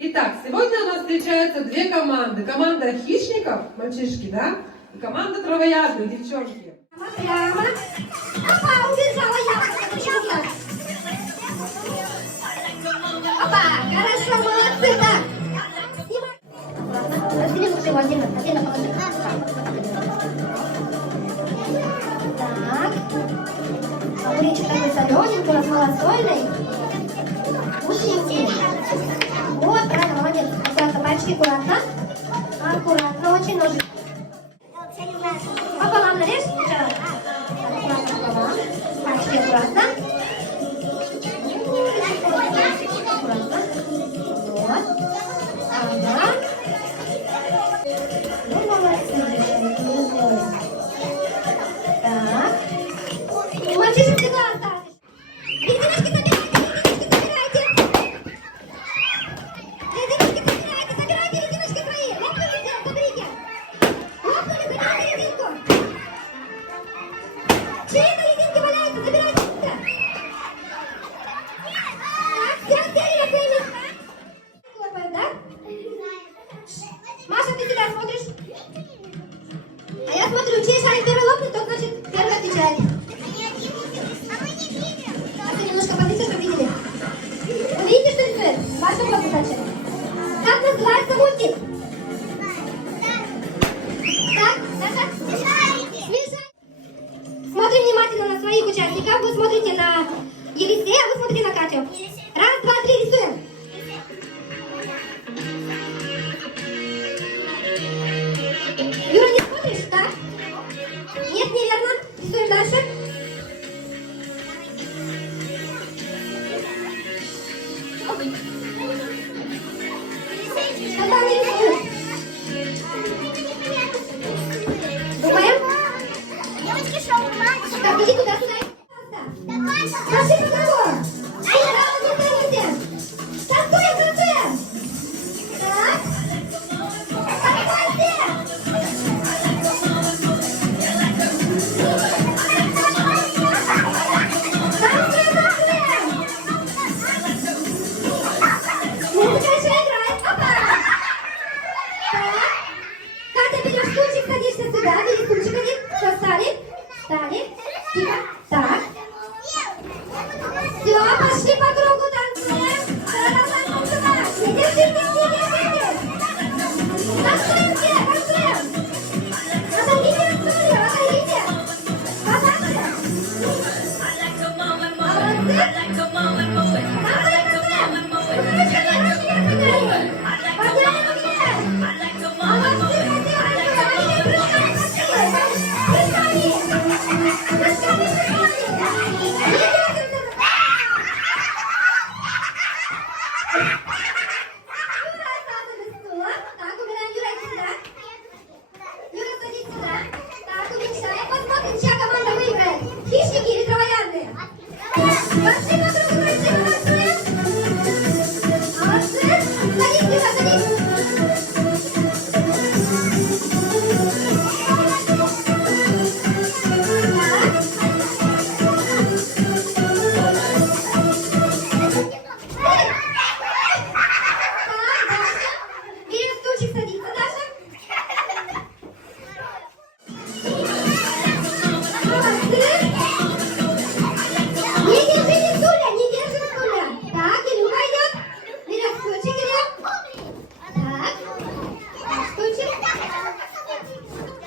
Итак, сегодня у нас встречаются две команды. Команда хищников, мальчишки, да? И команда травоядных, девчонки. Прямо. Опа, убежала я. Почему так? Опа, хорошо, молодцы, так. Снимай. Разделим лучше его отдельно положи. Так. Огуречек такой солененький, у нас малосольный. Вкусненький. Вот, правильно, молодец. Аккуратно, пальчики, аккуратно. Аккуратно, очень ножик. Пополам нарежь сначала. Аккуратно пополам. Пальчики аккуратно. Аккуратно. Вот. Ага. Ну, молодцы, девчонки, не сделали. Так. И мальчишек всегда осталось. Резиночки забирайте. Забирайте резиночки свои. Лопнули, заберите. Лопнули, забирайте резинку. Чьи-то резинки валяются, забирайте. Так, все отсели на свои места. Хлопают, да? Маша, ты сюда смотришь? А я смотрю, чей шарик первый лопнет, тот, значит, первый отвечает. А ты немножко подвинься, чтобы видели. Вы видите, что рисует? Ваша хлопка дальше. Как называется мультик? Так, Даша? Смешарики. Смотрим внимательно на своих участников. Вы смотрите на Елисея, а вы смотрите на Катю. Раз, два, три, рисуем. Юра, не смотришь, да? Нет, неверно. Рисуем дальше. Тогда не рисуем. Думаем? Так, иди туда-сюда. Наши по-другому. Танцуем, танцуем. Так. Танцуйте. Музыка еще играет. Опа! Так. Катя, берешь стульчик, садишься сюда. Бери стульчик один. Все, встали. Встали. Тихо. Так. Все, пошли по кругу, танцуем. Продолжаем танцевать. Не держи, не держи. Танцуем все, танцуем. Отойдите от стулья, отойдите. Подальше. Молодцы. Хищники или травоядные? Пошли по кругу, танцуем. Молодцы. Садись, Юра, садись.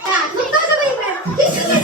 Так, ну кто же выиграет? Хищники или